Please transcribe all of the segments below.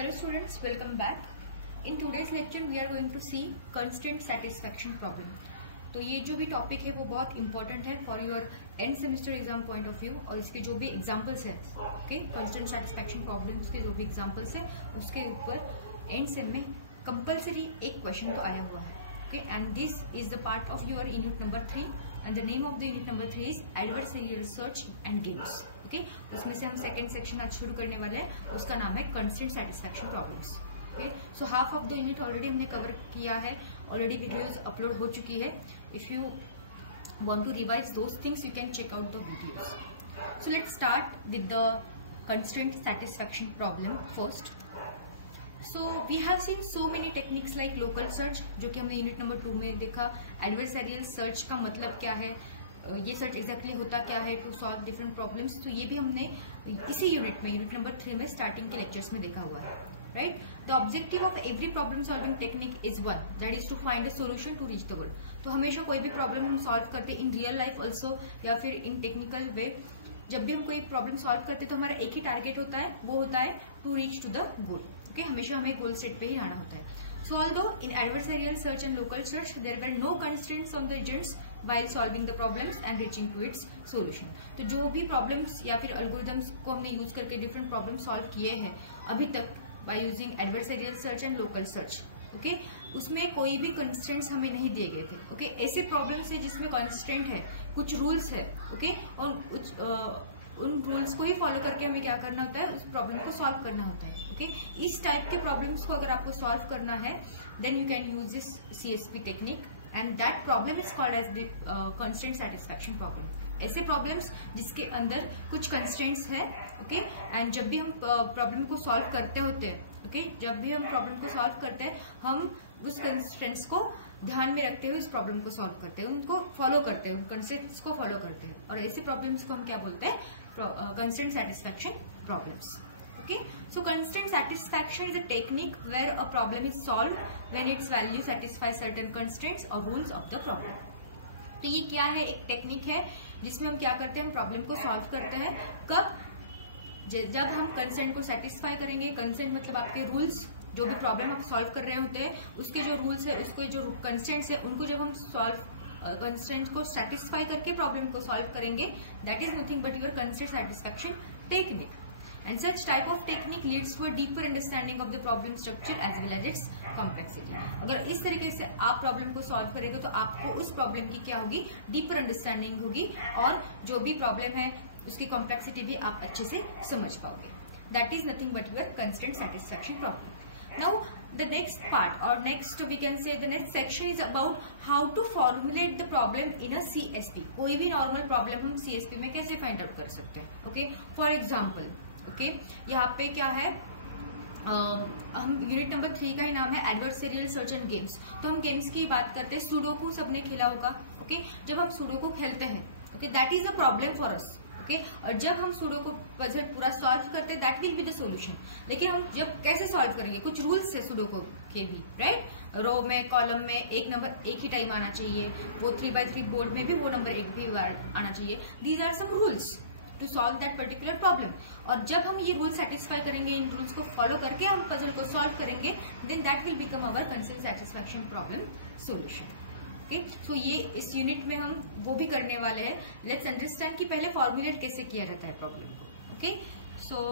Hello students, welcome back. In today's lecture we are going to see constraint satisfaction problem. तो ये जो भी topic है वो बहुत इंपॉर्टेंट है for your end semester exam point of view और इसके जो भी एग्जांपल्स है ओके कंस्ट्रेंट सैटिस्फैक्शन प्रॉब्लम्स के जो भी एग्जांपल्स है उसके ऊपर एंड सेम में कंपलसरी एक क्वेश्चन तो आया हुआ है okay and this is the part of your unit number 3 and the name of the unit number 3 is adversarial search and games okay उसमें से हम सेकेंड सेक्शन आज शुरू करने वाले हैं उसका नाम है constraint satisfaction problems okay so half of the unit already हमने कवर किया है ऑलरेडी वीडियोज अपलोड हो चुकी है if you want to revise those things you can check out the videos. So let's start with the constraint satisfaction problem first. So we have seen so many techniques like local search जो कि हमने unit number 2 में देखा. Adversarial search का मतलब क्या है, ये सर्च एग्जैक्टली होता क्या है टू सॉल्व डिफरेंट प्रॉब्लम्स. तो ये भी हमने इसी यूनिट में यूनिट नंबर 3 में स्टार्टिंग के लेक्चर्स में देखा हुआ है. Right? The objective of every problem solving technique is one, that is to find a solution to reach the goal. तो हमेशा कोई भी प्रॉब्लम हम सॉल्व करते इन रियल लाइफ ऑल्सो या फिर इन टेक्निकल वे, जब भी हम कोई प्रॉब्लम सॉल्व करते तो हमारा एक ही टारगेट होता है, वो होता है to reach to the goal. Okay, हमेशा हमें गोल सेट पे ही रहना होता है. So although in adversarial search and local search there were no constraints on the agents while solving the problems and reaching to its solution. तो जो भी problems या फिर एल्गोरिथम्स को हमने यूज करके डिफरेंट प्रॉब्लम सॉल्व किए हैं अभी तक by using adversarial search and local search okay, उसमें कोई भी कंस्ट्रेंट्स हमें नहीं दिए गए थे. ओके, ऐसे प्रॉब्लम्स है जिसमें कंस्ट्रेंट है, कुछ रूल्स है ओके, और उन रूल्स को ही फॉलो करके हमें क्या करना होता है, उस प्रॉब्लम को सॉल्व करना होता है. ओके, इस टाइप के प्रॉब्लम्स को अगर आपको सॉल्व करना है then you can use this CSP technique and that problem is called as the constraint satisfaction problem. ऐसे प्रॉब्लम्स जिसके अंदर कुछ कंस्ट्रेंट्स है ओके, एंड जब भी हम प्रॉब्लम को सॉल्व करते होते हैं ओके, जब भी हम प्रॉब्लम को सॉल्व करते हैं हम उस कंस्ट्रेंट्स को ध्यान में रखते हुए इस प्रॉब्लम को सॉल्व करते हैं, उनको फॉलो करते हैं, उन कंस्ट्रेंट्स को फॉलो करते हैं, और ऐसे प्रॉब्लम्स को हम क्या बोलते हैं, constraint satisfaction problems. Okay, so constraint satisfaction is a technique where a problem is solved when its value satisfies certain constraints or rules of the problem. तो ये क्या है, एक टेक्निक है जिसमें हम क्या करते हैं, हम प्रॉब्लम को सॉल्व करते हैं. कब, जब हम कंस्ट्रेंट को सेटिस्फाई करेंगे. कंस्ट्रेंट मतलब आपके रूल्स, जो भी प्रॉब्लम आप सॉल्व कर रहे होते हैं उसके जो रूल्स है, उसके जो कंस्ट्रेंट्स है, उनको जब हम कंस्ट्रेंट को सेटिस्फाई करके प्रॉब्लम को सॉल्व करेंगे, that is nothing but your constraint satisfaction technique. And such type of technique leads to a deeper understanding of the problem structure as well as its complexity. अगर इस तरीके से आप problem को solve करेंगे तो आपको उस प्रॉब्लम की क्या होगी, डीपर अंडरस्टैंडिंग होगी, और जो भी प्रॉब्लम है उसकी कॉम्प्लेक्सिटी भी आप अच्छे से समझ पाओगे. That is nothing but your constraint satisfaction problem. Now the next part or next we can say the next section is about how to formulate the problem in a CSP. कोई भी normal problem हम CSP में कैसे find out कर सकते हैं. Okay, for example okay, यहाँ पे क्या है, हम यूनिट नंबर 3 का ही नाम है एडवर्सरियल सर्च एंड गेम्स. तो हम गेम्स की बात करते हैं. सुडोकू सबने खेला होगा ओके. जब हम सुडोकू खेलते हैं okay, that is the problem for us okay, और जब हम सुडोकू पजल पूरा सॉल्व करते हैं that will be the solution. लेकिन हम जब कैसे सॉल्व करेंगे, कुछ रूल्स है सुडोकू के भी, राइट. रो में, कॉलम में एक नंबर एक ही टाइम आना चाहिए, वो 3x3 बोर्ड में भी वो नंबर एक भी बार आना चाहिए. These are some rules to solve that particular problem. और जब हम ये रूल सेटिस्फाई करेंगे, इन रूल्स को फॉलो करके हम पजल को सॉल्व करेंगे, then that will become our constraint satisfaction problem solution. Okay, so ये इस यूनिट में हम वो भी करने वाले हैं. लेट्स अंडरस्टैंड कि पहले फॉर्मुलेट कैसे किया जाता है प्रॉब्लम को. Okay, so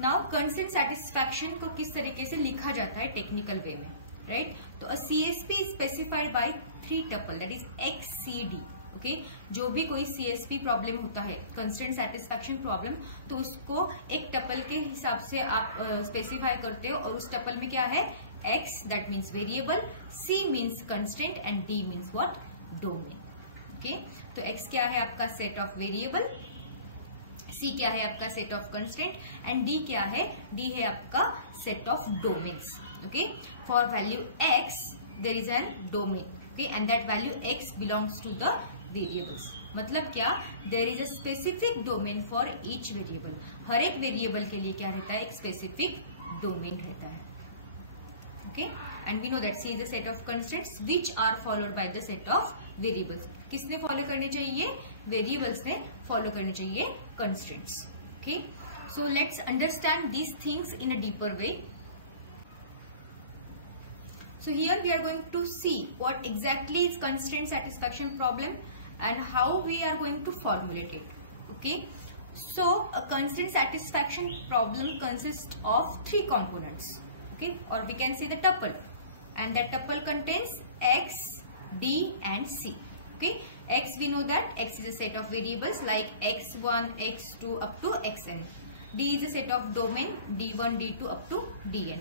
now constraint satisfaction को किस तरीके से लिखा जाता है टेक्निकल वे में, राइट. तो अ CSP is specified by 3 tuple that is XCD. Okay, जो भी कोई CSP प्रॉब्लम होता है, कंस्ट्रेंट सैटिस्फैक्शन प्रॉब्लम, तो उसको एक टपल के हिसाब से आप स्पेसिफाई करते हो, और उस टपल में क्या है, X that means variable, C means constraint and D means what, domain. Okay, तो X क्या है आपका सेट ऑफ वेरिएबल, C क्या है आपका set of constraint, and D क्या है, D है आपका set of domains. Okay, for value X there is an domain okay, and that value X belongs to the variables. मतलब क्या, there is a specific domain for each variable. हर एक variable के लिए क्या रहता है, एक स्पेसिफिक डोमेन रहता है. Okay, and we know that C is the set of constraints which are followed by the set of variables. किसने फॉलो करने चाहिए, वेरिएबल्स ने फॉलो करने चाहिए constraints. Okay, so let's understand these things in a deeper way. So here we are going to see what exactly is constraint satisfaction problem and how we are going to formulate it. Okay. So a constraint satisfaction problem consists of three components. Okay, or we can say the tuple, and that tuple contains x, d and c. Okay, x, we know that x is a set of variables like x1, x2 up to xn. D is a set of domain d1, d2 up to dn,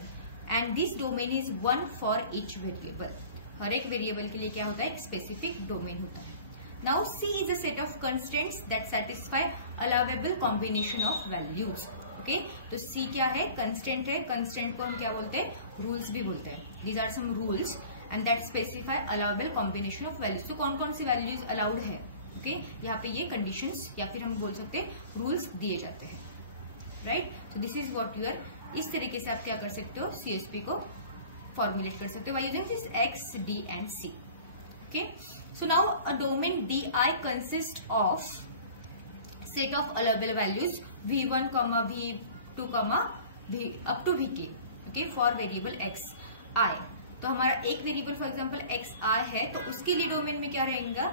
and this domain is one for each variable. हर एक variable के लिए क्या होता है, एक specific domain होता है. Now C is a set of constraints that satisfy allowable combination of values. Okay, तो C क्या है, constraint है. Constraint को हम क्या बोलते हैं, rules भी बोलते हैं. These are some rules and that specify allowable combination of values. तो कौन कौन सी values allowed है. Okay, यहाँ पे ये conditions या फिर हम बोल सकते हैं rules दिए जाते हैं. Right? So this is what you are. इस तरीके से आप क्या कर सकते हो, CSP को formulate कर सकते हो by using this X, D and C. Okay. So now a domain Di consists of set of allowable values v1, v2, v up to vk. Okay, for variable xi. तो हमारा एक variable for example xi है, तो उसके लिए domain में क्या रहेगा,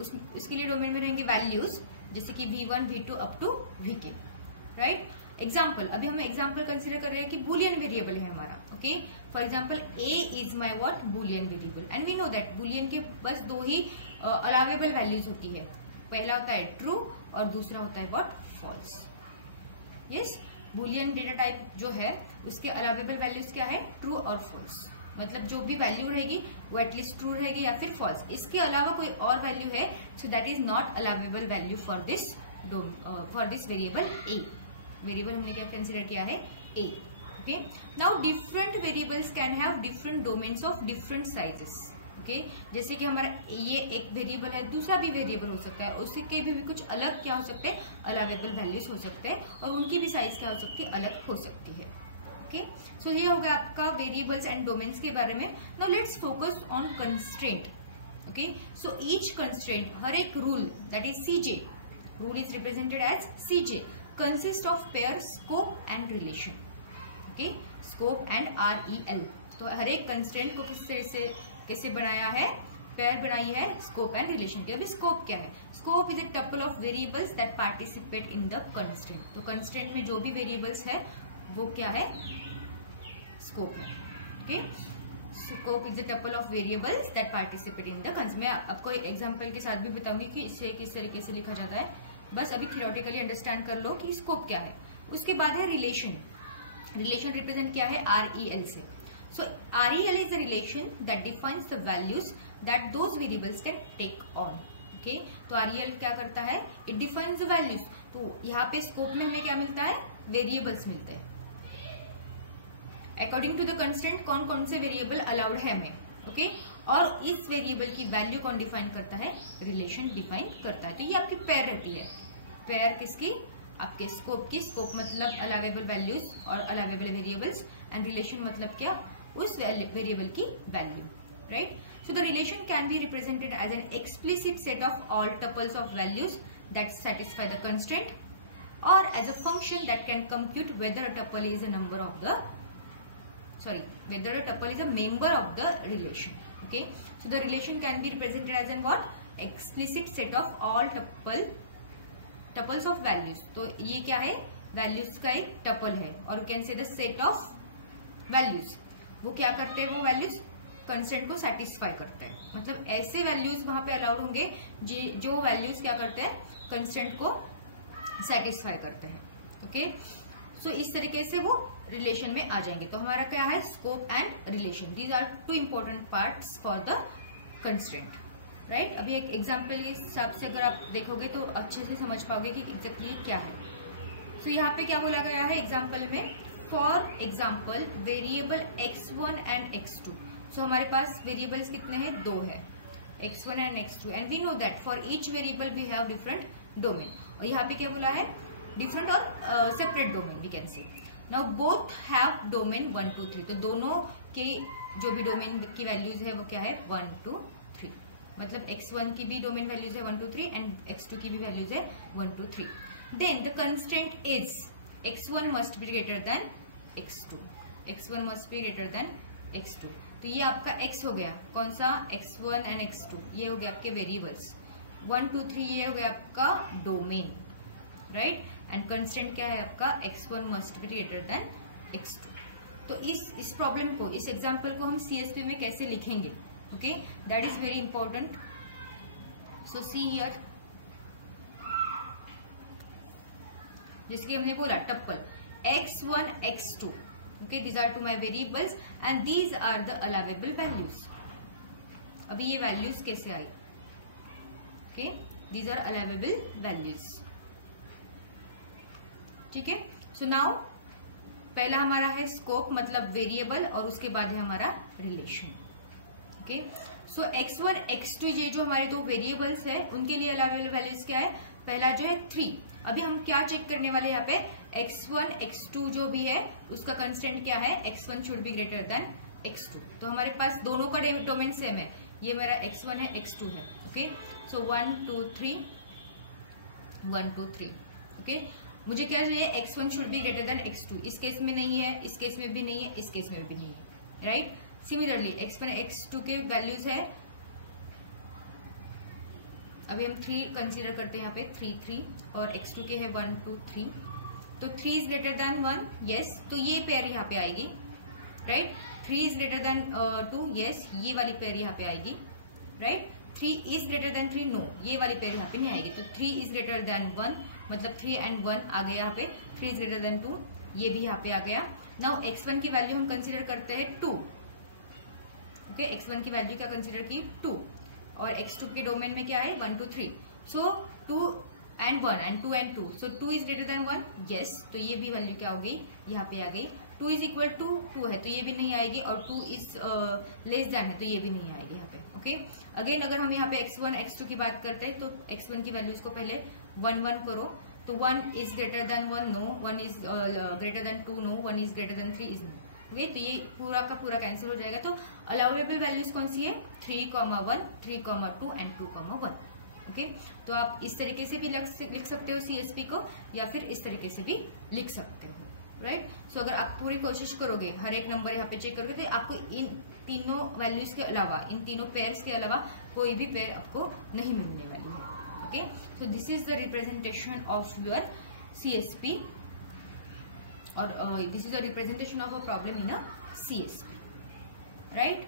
उसके लिए डोमेन में रहेंगे वैल्यूज जैसे कि v1, v2 up to vk. Right. Example, अभी हम एग्जाम्पल कंसिडर कर रहे हैं कि बुलियन वेरिएबल है हमारा. Okay, for example a is my what, boolean variable, and we know that boolean के बस दो ही अलावेबल वैल्यूज होती है. पहला होता है ट्रू और दूसरा होता है what, false. Yes, boolean data type जो है उसके अलावेबल वैल्यूज क्या है, ट्रू और फॉल्स. मतलब जो भी वैल्यू रहेगी वो एटलीस्ट ट्रू रहेगी या फिर फॉल्स. इसके अलावा कोई और वैल्यू है, so that is not allowable value for this variable A. Variable हमने क्या कंसिडर किया है, A. Okay, now different variables can have different domains of different sizes. Okay, जैसे कि हमारा ये एक वेरिएबल है, दूसरा भी वेरिएबल हो सकता है, उसके भी कुछ अलग क्या हो सकते हैं, अलावेबल वैल्यूज हो सकते हैं, और उनकी भी साइज क्या हो सकती है, अलग हो सकती है. ओके, सो ये हो गया आपका वेरिएबल्स एंड डोमेन्स के बारे में. Now let's focus on constraint. Okay, so each constraint, हर एक rule that is CJ, rule is represented as CJ, consist of pair, scope and relation. Okay, scope and REL. तो हर एक constraint को किस तरह से कैसे बनाया है, पेयर बनाई है, स्कोप एंड रिलेशन की. अभी स्कोप क्या है, scope is a tuple of variables that participate in the constraint. तो कंस्ट्रेंट में जो भी वेरिएबल्स है वो क्या है, स्कोप है. Okay, scope is a tuple of variables that participate in the constraint. मैं आपको एक एग्जांपल के साथ भी बताऊंगी कि इसे किस तरीके से लिखा जाता है. बस अभी थियोरेटिकली अंडरस्टैंड कर लो कि स्कोप क्या है. उसके बाद है रिलेशन. रिलेशन रिप्रेजेंट किया है REL से. So REL is the relation that defines the values that those variables can take on. Okay, तो REL क्या करता है, इट डिफाइंस द वैल्यूज. तो यहाँ पे स्कोप में हमें क्या मिलता है, वेरिएबल्स मिलते हैं. अकॉर्डिंग टू द कंस्ट्रेंट कौन कौन से वेरिएबल अलाउड है हमें. ओके, और इस वेरिएबल की वैल्यू कौन डिफाइन करता है, रिलेशन डिफाइन करता है. तो ये आपकी पेयर रहती है. पेयर किसकी, आपके स्कोप की. स्कोप मतलब अलावेबल वैल्यूज और अलावेबल वेरिएबल्स, एंड रिलेशन मतलब क्या, उस वेरिएबल की value. Right. So the relation can be represented as an explicit set of all tuples of values that satisfy the constraint, और as a function that can compute whether a tuple is a number of the whether a tuple is a member of the relation. Okay, so the relation can be represented as in what, explicit set of all tuples of values. तो ये क्या है, values का एक tuple है, और can say the set of values. वो क्या करते हैं, वो वैल्यूज कंस्ट्रेंट को सेटिस्फाई करते हैं. मतलब ऐसे वैल्यूज वहां पे अलाउड होंगे जो वैल्यूज क्या करते हैं, कंस्ट्रेंट को सेटिस्फाई करते हैं. ओके, सो इस तरीके से वो रिलेशन में आ जाएंगे. तो हमारा क्या है, scope and relation. These are two important parts for the constraint. Right. अभी एक एग्जांपल के हिसाब से अगर आप देखोगे तो अच्छे से समझ पाओगे कि एग्जैक्टली क्या है. तो यहाँ पे क्या बोला गया है एग्जाम्पल में, for example variable x1 and x2. So हमारे पास वेरिएबल्स कितने हैं, दो है, x1 and x2, and we know that for each variable we have different domain. और यहाँ पे क्या बोला है, डिफरेंट और separate domain we can say. Now both have domain 1 2 3. तो दोनों के जो भी डोमेन की वैल्यूज है वो क्या है, 1 2 3. मतलब x1 की भी डोमेन वैल्यूज है 1 2 3 एंड x2 की भी वैल्यूज है 1 2 3. Then the constraint is x1 must be greater than x2. x1 must be greater than x2. तो ये आपका x हो गया, कौन सा, x1 एंड x2, ये हो गया आपके वेरिएबल्स। 1 2 3 ये हो गया आपका डोमेन, राइट। एंड कंस्ट्रेंट क्या है आपका, x1 must be greater than x2। तो इस प्रॉब्लम को, इस एग्जांपल को हम CSP में कैसे लिखेंगे, okay, that is very important. So see here, जैसे कि हमने बोला टप्पल x1 x2, okay, these are to my variables and these are the allowable values। अभी ये वैल्यूज कैसे आई, okay, these are allowable values, ठीक है। सो नाउ पहला हमारा है स्कोप, मतलब वेरिएबल, और उसके बाद है हमारा रिलेशन, ओके। सो x1 x2 ये जो हमारे दो वेरिएबल्स है उनके लिए अलाउेबल वैल्यूज क्या है, पहला जो है 3। अभी हम क्या चेक करने वाले हैं यहाँ पे, x1 x2 जो भी है उसका कंस्टेंट क्या है, x1 should be greater than x2। तो हमारे पास दोनों का डोमेन सेम है, ये मेरा x1 है x2 है, ओके। सो 1 2 3 1 2 3, ओके। मुझे क्या चाहिए, x1 should be greater than x2। इस केस में नहीं है, इस केस में भी नहीं है, इस केस में भी नहीं है, राइट। सिमिलरली x1 x2 के वैल्यूज है, अभी हम 3 कंसीडर करते हैं यहाँ पे, 3 3, और x2 के है 1 2 3। तो 3 इज ग्रेटर देन 1, यस, तो ये पेयर यहाँ पे आएगी, right. 3 is greater than 2, yes, ये वाली पेयर यहाँ पे आएगी, right. 3 is greater than 3, no, ये वाली पेयर यहाँ पे नहीं आएगी। तो 3 इज ग्रेटर देन 1, मतलब 3 एंड 1 आ गया यहाँ पे। 3 इज ग्रेटर देन 2, ये भी यहाँ पे आ गया। नाउ x1 की वैल्यू हम कंसीडर करते हैं 2, ओके। x1 की वैल्यू क्या कंसीडर की, 2, और x2 के डोमेन में क्या है, 1 2 3। सो 2 and 1 and 2 and 2, so 2 is greater than 1, yes, तो ये भी वैल्यू क्या हो गई, यहाँ पे आ गई। 2 इज इक्वल टू 2 है तो ये भी नहीं आएगी, और 2 इज लेस देन है तो ये भी नहीं आएगी यहाँ पे, ओके। अगेन अगर हम यहाँ पे x1 x2 की बात करते हैं तो x1 की वैल्यूज को पहले 1 1 करो, तो 1 is greater than 1, no, 1 is greater than 2, no, 1 is greater than 3 is no, okay. तो ये पूरा का पूरा कैंसिल हो जाएगा। तो अलाउेबल वैल्यूज कौन सी है, 3, 1, 3, 2 एंड 2, 1, ओके। तो आप इस तरीके से भी लिख सकते हो CSP को, या फिर इस तरीके से भी लिख सकते हो, राइट। सो अगर आप पूरी कोशिश करोगे, हर एक नंबर यहाँ पे चेक करोगे, तो आपको इन तीनों वैल्यूज के अलावा, इन तीनों पेयर्स के अलावा कोई भी पेयर आपको नहीं मिलने वाली है, okay. So this is the representation of your CSP, or this is a representation of a problem in a CSP, right?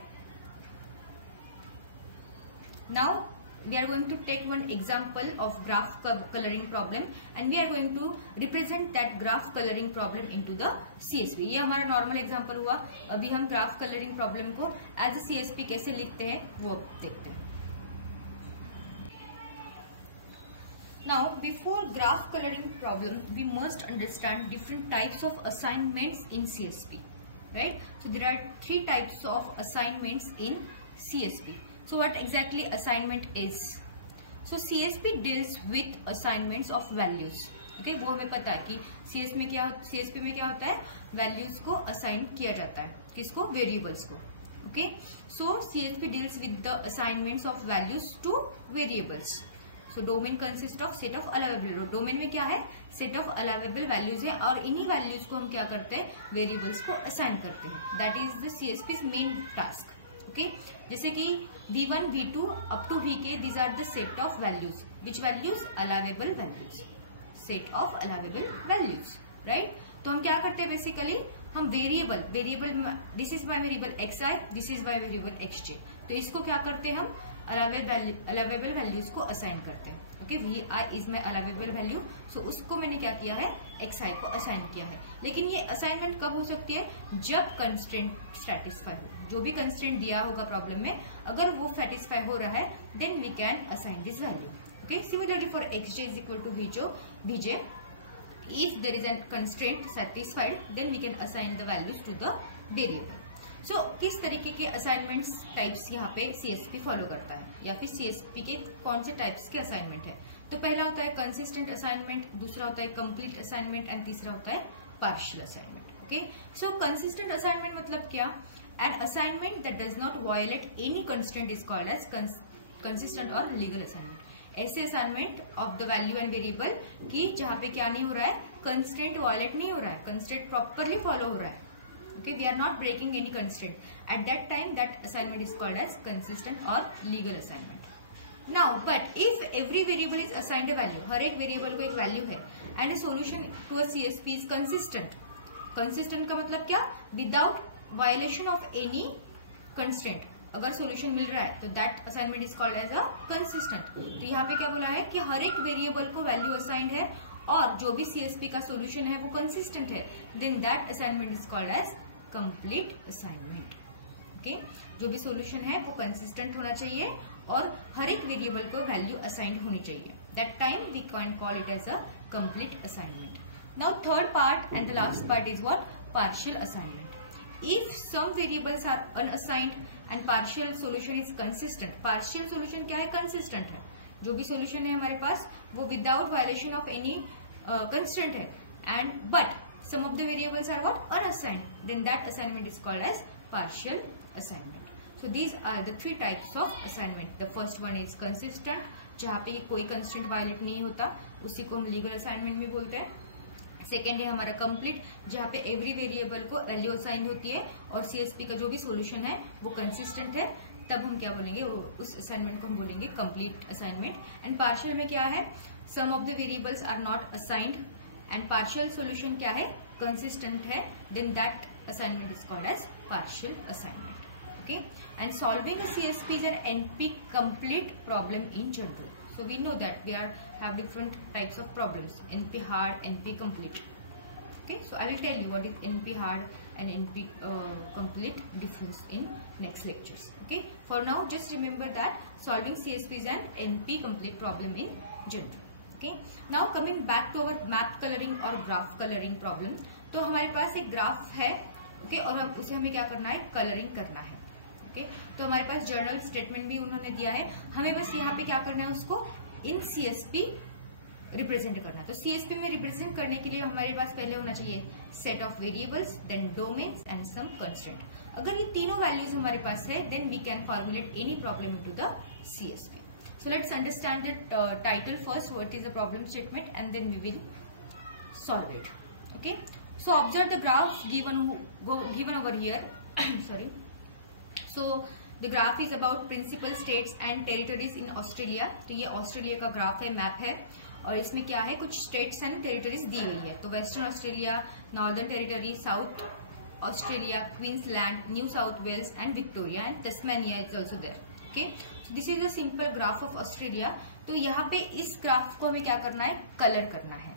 Now we are going to take one example of graph coloring problem and we are going to represent that graph coloring problem into the CSP। ये हमारा normal example हुआ। अभी हम graph colouring problem को as a CSP कैसे लिखते हैं वो देखते हैं। Now, before graph coloring problem, we must understand different types of assignments in CSP, right? So there are 3 types of assignments in CSP. So what exactly assignment is? So CSP deals with assignments of values. Okay, वो हमें पता है कि CSP में क्या होता है, values को assign किया जाता है, किसको, variables को. Okay, so CSP deals with the assignments of values to variables. So domain consist of set of allowable, domain में क्या है, सेट ऑफ अलाउेबल वैल्यूज है, और इन्हीं वैल्यूज को हम क्या करते हैं, वेरिएबल्स को असाइन करते हैं। That is the CSP's main task, okay. जैसे कि V1 V2 up to Vk, these are the set of values, which values, allowable values, set of allowable values, right. तो हम क्या करते हैं, बेसिकली हम variable, this is my variable xi, this is my variable xj, तो इसको क्या करते हैं हम, अलाउेबल वैल्यूज को असाइन करते हैं, okay. Vi is my allowable value, so उसको मैंने क्या किया है, xi को असाइन किया है। लेकिन ये असाइनमेंट कब हो सकती है, जब कंस्ट्रेंट सेटिस्फाई हो, जो भी कंस्ट्रेंट दिया होगा प्रॉब्लम में, अगर वो सेटिस्फाई हो रहा है, then we can assign this value, okay. Similarly for xj is equal to vj, if there is a constraint satisfied, then we can assign the values to the variable. So, किस तरीके के assignments types यहाँ पे CSP follow करता है, या फिर CSP के कौन से टाइप्स के असाइनमेंट है। तो पहला होता है कंसिस्टेंट असाइनमेंट, दूसरा होता है कंप्लीट असाइनमेंट, एंड तीसरा होता है partial assignment, okay. So consistent assignment मतलब क्या, an assignment that does not violate any constraint is called as consistent और लीगल असाइनमेंट। ऐसे assignment of the value and variable की जहाँ पे क्या नहीं हो रहा है, कंस्ट्रेंट वायोलेट नहीं हो रहा है, कंस्ट्रेंट प्रॉपरली फॉलो हो रहा है, Okay, we are not breaking any constraint. At that time, that assignment is called as consistent or legal assignment. Now, but if every variable is assigned a value, हर एक variable को एक value है, and a solution to a CSP is consistent. Consistent का मतलब क्या? Without violation of any constraint. अगर solution मिल रहा है तो that assignment is called as a consistent. तो यहाँ पे क्या बोला है कि हर एक variable को value assigned है और जो भी CSP का solution है वो consistent है, then that assignment is called as complete assignment. Okay? जो भी solution है वो consistent होना चाहिए और हर एक वेरिएबल को वैल्यू असाइंड होनी चाहिए. That time we can call it as a complete assignment. Now third part and the last part is what? Partial assignment. If some variables are unassigned and partial solution is consistent. Partial solution क्या है? Consistent है. जो भी solution है हमारे पास वो without violation of any constraint है, and but some of the variables are what? Unassigned. Then that assignment is called as partial assignment. So these are the three types of assignment. The first one is consistent, जहाँ पे कोई constraint violate नहीं होता, उसी को हम legal assignment भी बोलते हैं. सेकेंड है हमारा कंप्लीट, जहाँ पे एवरी वेरिएबल को वैल्यू असाइन होती है और CSP का जो भी सॉल्यूशन है वो कंसिस्टेंट है, तब हम क्या बोलेंगे? उस असाइनमेंट को हम बोलेंगे कंप्लीट असाइनमेंट. एंड पार्शियल में क्या है? Some of the variables are not assigned and partial solution क्या है? कंसिस्टेंट है, then that assignment is called as partial assignment. Okay, and solving a CSP is an NP complete problem in general. So we know that we have different types of problems: NP hard, NP complete. Okay, so I will tell you what is NP hard and NP complete difference in next lectures. Okay, for now just remember that solving CSP is an NP complete problem in general. Okay, now coming back to our map coloring or graph coloring problem. तो हमारे पास एक graph है, okay, और अब उसे हमें क्या करना है? कलरिंग करना है. ओके, तो हमारे पास जर्नल स्टेटमेंट भी उन्होंने दिया है, हमें बस यहाँ पे क्या करना है? उसको इन CSP रिप्रेजेंट करना है. तो CSP में रिप्रेजेंट करने के लिए हमारे पास पहले होना चाहिए set of variables, then domains and some constraint. अगर ये तीनों वैल्यूज हमारे पास है, then we can formulate any problem into the CSP. So let's understand the title first. What is the problem statement, and then we will solve it. Okay. So observe the graph given over here. Sorry. So the graph is about principal states and territories in Australia. तो ये Australia का graph है, map है, और इसमें क्या है? कुछ स्टेट्स एंड टेरिटरीज दी गई है. तो Western Australia, Northern Territory, South Australia, Queensland, New South Wales and Victoria and Tasmania is also there. Okay, this is a simple graph of Australia. तो यहाँ पे इस ग्राफ को हमें क्या करना है? कलर करना है.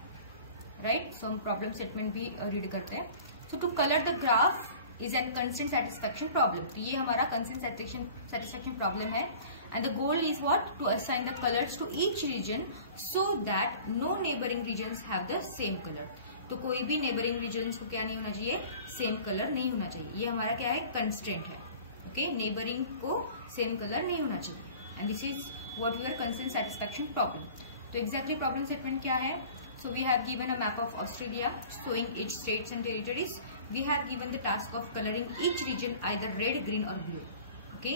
राइट, सो हम प्रॉब्लम स्टेटमेंट भी रीड करते हैं. So to colour the graph is an constraint satisfaction problem. तो ये हमारा कंस्ट्रेंट सेटिस्फैक्शन प्रॉब्लम है, and the goal is what? To assign the colours to each region so that no neighbouring regions have the same colour. तो कोई भी neighbouring regions को क्या नहीं होना चाहिए? सेम कलर नहीं होना चाहिए. ये हमारा क्या है? कंस्ट्रेंट है. ओके, नेबरिंग को सेम कलर नहीं होना चाहिए, and this is what your constraint satisfaction problem. तो एग्जैक्टली प्रॉब्लम स्टेटमेंट क्या है? So we have given a map of Australia showing its states and territories. We have given the task of coloring each region either red, green or blue. Okay,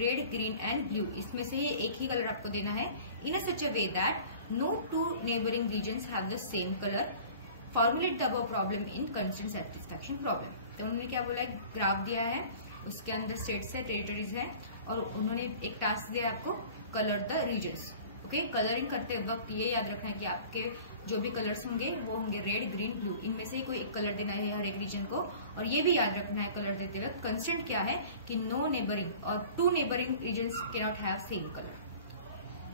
red, green and blue. इसमें से एक ही colour आपको देना है. In a such a way that no two neighboring regions have the same color. Formulate the above problem in constraint satisfaction problem. तो उन्होंने क्या बोला? ग्राफ दिया है, उसके अंदर स्टेट्स है, टेरिटरीज है, और उन्होंने एक टास्क दिया है आपको, colour the regions. Okay, colouring करते वक्त ये याद रखना है कि आपके जो भी कलर्स होंगे वो होंगे रेड, ग्रीन, ब्लू. इनमें से ही कोई एक कलर देना है हर एक रीजन को, और ये भी याद रखना है कलर देते वक्त कंस्ट्रेंट क्या है कि नो नेबरिंग और two neighbouring regions can not have same colour.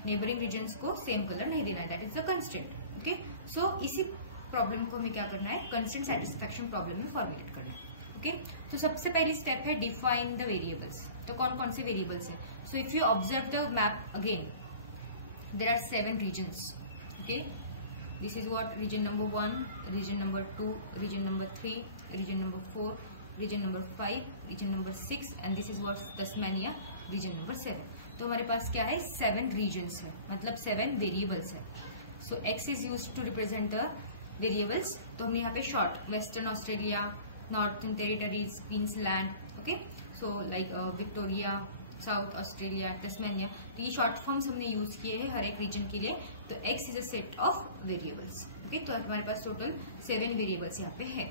Neighbouring regions को सेम कलर नहीं देना है, that is the constraint. Okay, so इसी प्रॉब्लम को हमें क्या करना है? कंस्ट्रेंट सेटिस्फैक्शन प्रॉब्लम में फॉर्मुलेट करना है. ओके, तो सबसे पहली स्टेप है डिफाइन द वेरिएबल्स. तो कौन कौन से वेरिएबल्स है? So if you observe the map again, there are 7 regions. Okay, this is what region number 1, region number 2, region number 3, region number 4, region number 5, region number 6, and this is what Tasmania, region number 7. तो हमारे पास क्या है? 7 regions है, मतलब 7 variables है. So X is used to represent the variables. तो हमने यहाँ पे short Western Australia, Northern Territories, Queensland, okay, so like Victoria, south Australia, Tasmania. तो ये शॉर्ट फॉर्म्स हमने यूज किए हैं हर एक रीजन के लिए. तो x is a set of variables. Okay, तो हमारे पास टोटल 7 वेरिएबल्स यहाँ पे है.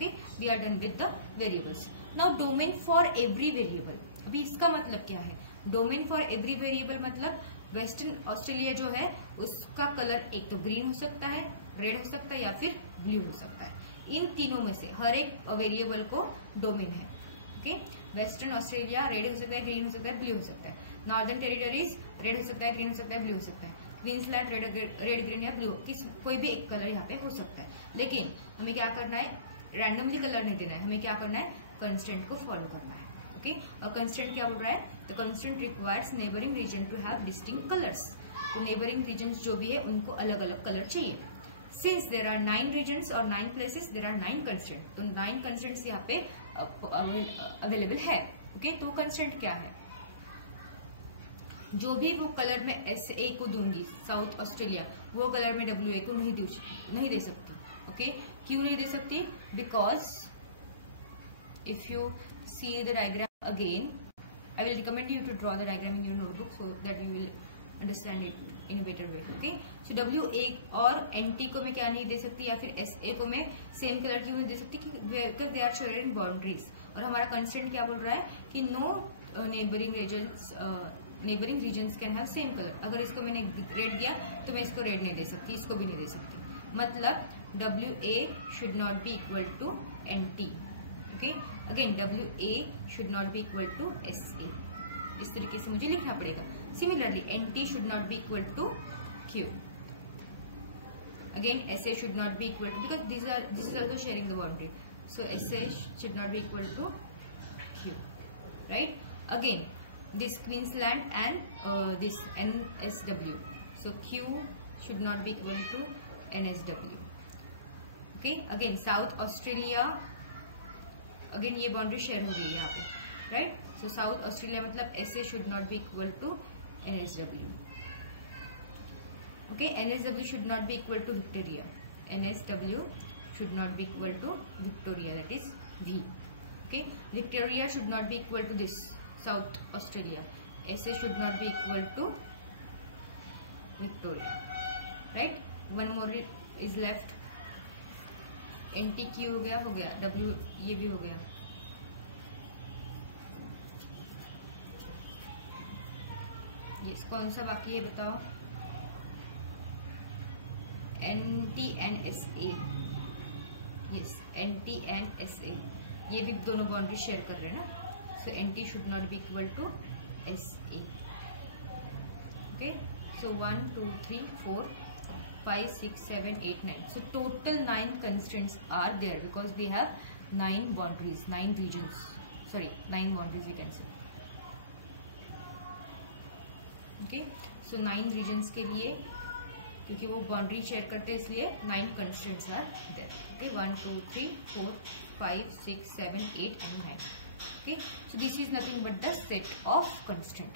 Okay, we are done with the variables. Now domain for every variable. अभी इसका मतलब क्या है? डोमेन फॉर एवरी वेरिएबल मतलब वेस्टर्न ऑस्ट्रेलिया जो है उसका कलर एक तो ग्रीन हो सकता है, रेड हो सकता है या फिर ब्लू हो सकता है. इन तीनों में से हर एक वेरिएबल को डोमेन है. ओके, वेस्टर्न ऑस्ट्रेलिया रेड हो सकता है, ग्रीन हो सकता है, ब्लू हो सकता है. नॉर्दर्न टेरिटरीज रेड हो सकता है, ग्रीन हो सकता है, ब्लू हो सकता है. क्वींसलैंड रेड ग्रीन या ब्लू, कोई भी एक कलर यहाँ पे हो सकता है. लेकिन हमें क्या करना है? रैंडमली कलर नहीं देना है. हमें क्या करना है? कंस्ट्रेंट को फॉलो करना है. ओके, और कंस्ट्रेंट क्या बोल रहा है? The constraint requires neighbouring region to have distinct colours. तो नेबरिंग रीजन्स जो भी है उनको अलग अलग कलर चाहिए. सिंस देर आर 9 रीजन्स और 9 प्लेसेस, देर आर 9 कंस्ट्रेंट. तो 9 कंस्ट्रेंट्स यहाँ पे अवेलेबल है. ओके, तो कंस्ट्रेंट क्या है? जो भी वो कलर में SA को दूंगी साउथ ऑस्ट्रेलिया, वो कलर में WA को नहीं दे सकती. ओके, क्यों नहीं दे सकती? Because if you see the diagram again, I will recommend you to draw the diagram in your notebook so that you will understand it in a better way. Okay, so WA और NT को मैं क्या नहीं दे सकती या फिर SA को मैं सेम कलर क्यों नहीं दे सकती? because they are sharing boundaries. और हमारा कंस्ट्रेंट क्या बोल रहा है कि no neighboring regions can have same color. अगर इसको मैंने रेड दिया तो मैं इसको रेड नहीं दे सकती, इसको भी नहीं दे सकती. मतलब WA should not be equal to NT. Okay, again WA should not be equal to SA. इस तरीके से मुझे लिखना पड़ेगा. Similarly, NT should not be equal to Q. Again, SA should not be equal to, because this is also sharing the boundary. So SA should not be equal to Q, right? Again, this Queensland and this NSW. So Q should not be equal to NSW. Okay, again South Australia, again ये boundary share हो गई है यहाँ पे, right? सो south Australia मतलब SA should not be equal to NSW. Okay, NSW should not be equal to Victoria. NSW should not be equal to Victoria, that is V. Okay, Victoria should not be equal to this South Australia. SA should not be equal to Victoria, right? One more is left. NTQ हो गया, W ये भी हो गया. Yes, कौन सा बाकी है बताओ? NT and SA. Yes, NT and SA ये भी दोनों बाउंड्री शेयर कर रहे हैं ना. So NT should not be equal to SA. Okay, so 1, 2, 3, 4, 5, 6, 7, 8, 9. So total 9 constraints are there because we have 9 boundaries, 9 regions. Sorry, 9 boundaries we can say. Okay, so 9 regions के लिए, क्योंकि वो बाउंड्री शेयर करते हैं इसलिए 9 constraints are there. Okay, 1, 2, 3, 4, 5, 6, 7, 8 and 9. Okay, so this is nothing but the set of constraint.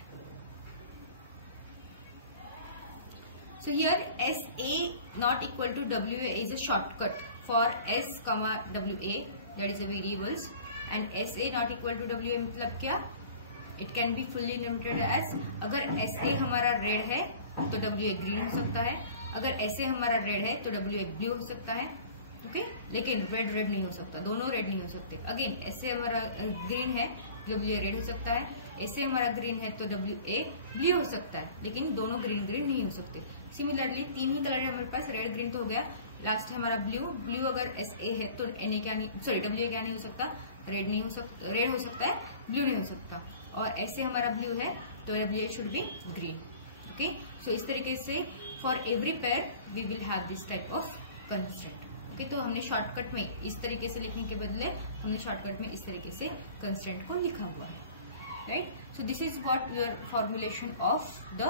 So here SA not equal to WA is a shortcut for S comma WA, that is the variables, and SA not equal to WA मतलब क्या? It can be fully limited as, अगर SA हमारा red है तो WA green हो सकता है, अगर SA हमारा रेड है तो WA ब्लू हो सकता है. ओके, लेकिन रेड नहीं हो सकता, दोनों रेड नहीं हो सकते. अगेन SA हमारा ग्रीन है, WA रेड हो सकता है. SA हमारा ग्रीन है तो WA ब्लू हो सकता है, लेकिन दोनों ग्रीन नहीं हो सकते. सिमिलरली 3 ही कलर है हमारे पास, रेड ग्रीन तो हो गया, लास्ट है हमारा ब्लू अगर SA है तो NA क्या नहीं, सॉरी WA क्या नहीं हो सकता? रेड नहीं हो सकता, रेड हो सकता है, ब्लू नहीं हो सकता. और SA हमारा ब्लू है तो WA should be green. Okay, so इस तरीके से for every pair we will have this type of constraint. Okay, तो हमने शॉर्टकट में इस तरीके से लिखने के बदले हमने शॉर्टकट में इस तरीके से कंस्ट्रेंट को लिखा हुआ है, right? So this is what your formulation of the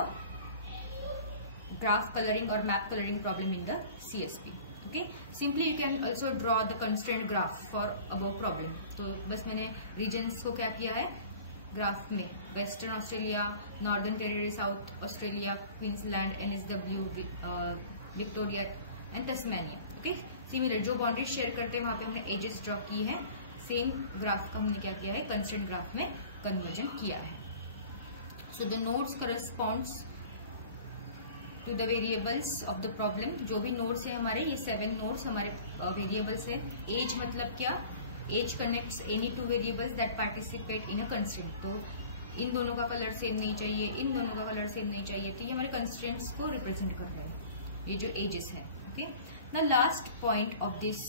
graph coloring or map coloring problem in the CSP. Okay, simply you can also draw the constraint graph for above problem. तो बस मैंने regions को क्या किया है graph में, western Australia, Northern Territory, South Australia, Queensland, NSW, Victoria and Tasmania. Okay, similar जो boundary share करते हैं वहां पे हमने एजेस ड्रॉ की है, सेम ग्राफ का हमने क्या किया है कंस्ट्रेंट ग्राफ में कन्वर्जन किया है. So the nodes corresponds to the variables of the problem. जो भी नोड्स है हमारे, ये 7 नोड्स हमारे वेरिएबल्स है. एज मतलब क्या? Edge connects any two variables that participate in a constraint. तो इन दोनों का कलर सेम नहीं चाहिए, इन दोनों का कलर सेम नहीं चाहिए, तो ये हमारे कंस्ट्रेंट्स को रिप्रेजेंट कर रहे हैं, ये जो एजेस है. Okay, the last point of this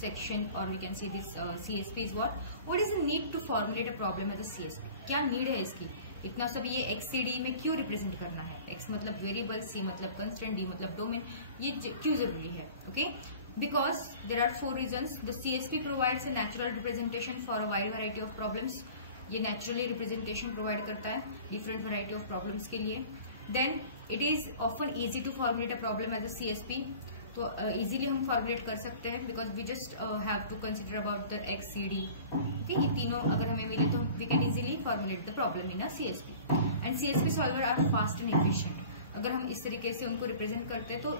section और we can see this CSP is what is the need to formulate a problem as a CSP. क्या नीड है इसकी? इतना सब ये XCD में क्यों रिप्रेजेंट करना है? X मतलब वेरिएबल, C मतलब कंस्ट्रेंट, D मतलब डोमेन, ये क्यों जरूरी है? Okay, because there are 4 reasons. The CSP provides a natural representation for a wide variety of problems. ये naturally representation provide करता है different variety of problems के लिए. Then it is often easy to formulate a problem as a CSP. तो easily हम formulate कर सकते हैं because we just have to consider about the XCD. Okay, ये तीनों अगर हमें मिले तो we can easily formulate the problem in a CSP. And CSP solver are fast and efficient. अगर हम इस तरीके से उनको represent करते हैं तो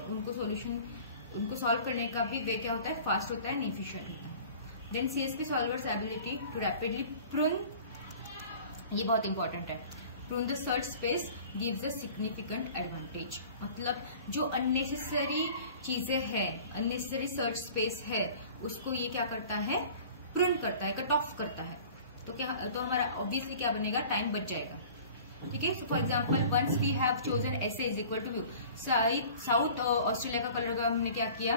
उनको सॉल्व करने का भी वे क्या होता है? फास्ट होता है, एफिशिएंट होता है. Then CSP solvers ability to rapidly prune, ये बहुत इंपॉर्टेंट है. Prune the search space gives a significant advantage. मतलब जो अननेसेसरी चीजें हैं, अननेसेसरी सर्च स्पेस है, उसको ये क्या करता है? प्रून करता है, कट ऑफ करता है. तो हमारा ऑब्वियसली क्या बनेगा? टाइम बच जाएगा. ठीक है. For example once we have chosen SA is equal to blue. South Australia का कलर का हमने क्या किया?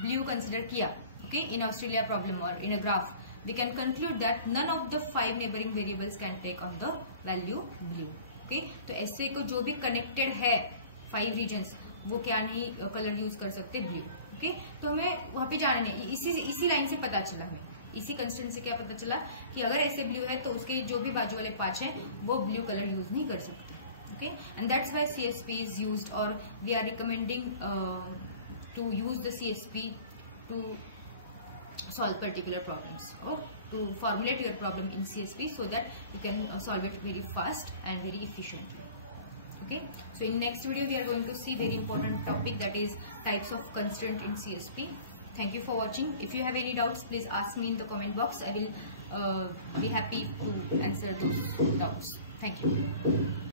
ब्लू कंसिडर किया. ओके, इन ऑस्ट्रेलिया प्रॉब्लम और in a graph we can conclude that none of the 5 neighbouring variables can take on the value blue. Okay, तो ऐसे को जो भी कनेक्टेड है 5 रीजन्स, वो क्या नहीं कलर यूज कर सकते? ब्लू. ओके, तो हमें वहां पे जाना नहीं. इसी लाइन से पता चला, हमें इसी कंस्ट्रेंट से क्या पता चला कि अगर ऐसे ब्लू है तो उसके जो भी बाजू वाले 5 हैं वो ब्लू कलर यूज नहीं कर सकते. Okay, and that's why CSP is used और we are recommending to use the CSP to solve particular problems or to formulate your problem in CSP so that you can solve it very fast and very efficiently. Okay, so in next video we are going to see very important topic, that is types of constraint in CSP. Thank you for watching. If you have any doubts, please ask me in the comment box. I will be happy to answer those doubts. Thank you.